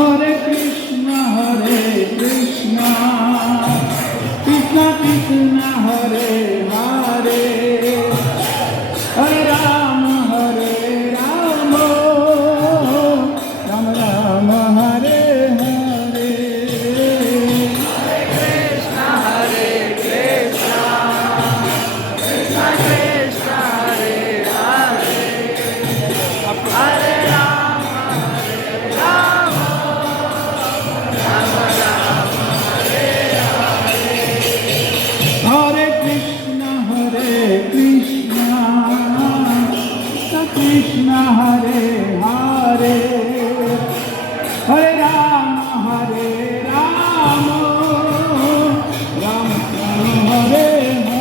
Hare Krishna Krishna Krishna Hare Hare Hare Rama Rama Rama Hare Hare Hare Krishna Krishna Krishna Hare Hare Hare Rama Rama Rama Hare Hare Hare Krishna Krishna Hare Hare Hare Rama Rama Hare Hare Hare Krishna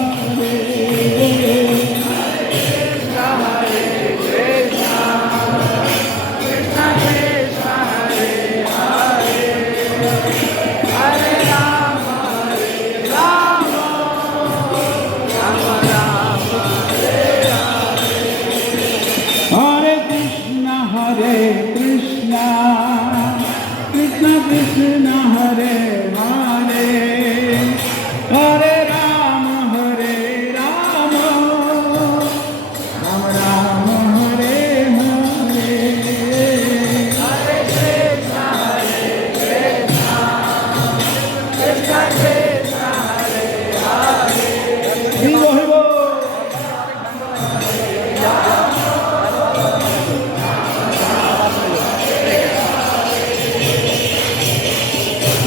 Krishna Krishna Hare Hare Hare Rama Rama Rama Hare Hare Hare Krishna Krishna Krishna Hare Hare Hare Rama Rama Rama Hare Hare Hare Krishna Krishna Krishna Hare Hare Vivo Vivo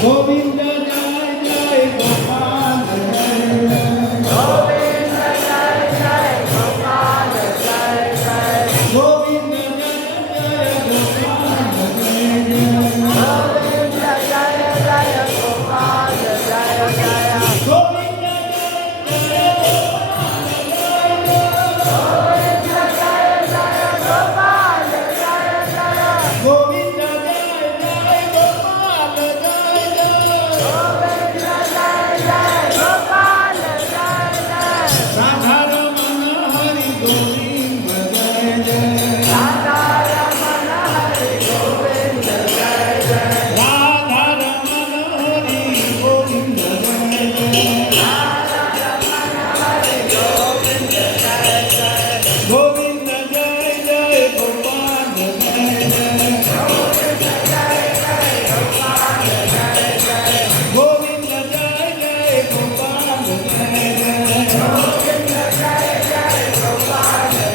Govinda Jai Jai Gopal Jai Govinda Jai Jai Gopal Jai Jai Govinda Jai Jai Gopal Jai Govinda Jai Jai Gopal Jai Jai Govinda Govinda Jai Jai Gopal Jai Jai Govinda Jai Jai Gopal Jai Jai Govinda Jai Jai Gopal Jai Jai Radha Ramana Hari Govinda Jai Jai Radha Ramana Hari Govinda Jai Jai Radha Ramana Hari Govinda Jai Jai Radha Ramana Hari Govinda Jai Jai Govinda Jai Jai Gopal Jai Jai Govinda Jai Jai Gopal Jai Jai Govinda Jai Jai Gopal Jai Jai Govinda Jai Jai Gopal Jai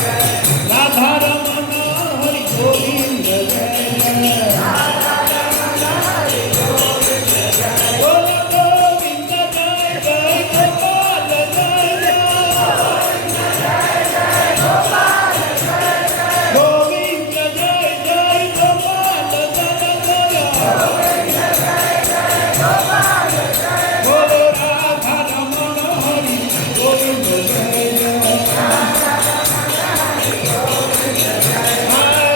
Jai Radha Ramana Hari Govinda Jai Jai Radha Ramana Hari Govinda Jai Gola Govinda Jai Jai Gopal Jai Jai Gopal Jai Jai Govinda Jai Jai Gopal Jai Jai Govinda Jai Jai Gopal Jai Golo Radha Ramana Hari Govinda Jai Jai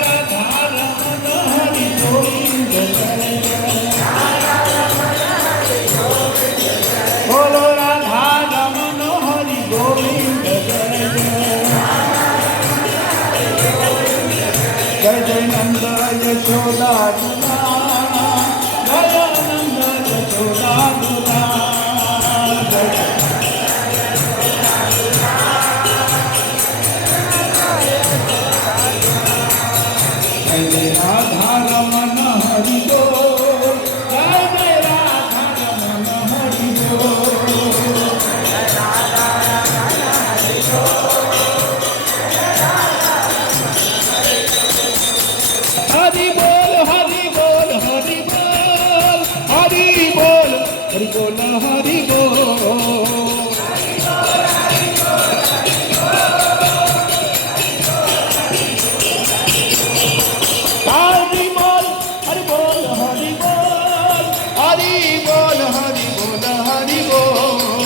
Radha Ramana Hari Govinda Jai Jai Golo Radha Ramana Hari Govinda Jai Jai Jai Nanda Yashoda Dula Jai Nanda Yashoda Dula Jai Jai Radha Ramana Hari Bol Jai Jai Radha Ramana Hari Bol Hari Bol Hari Bol Hari Bol Hari Bol Hari Bol Hari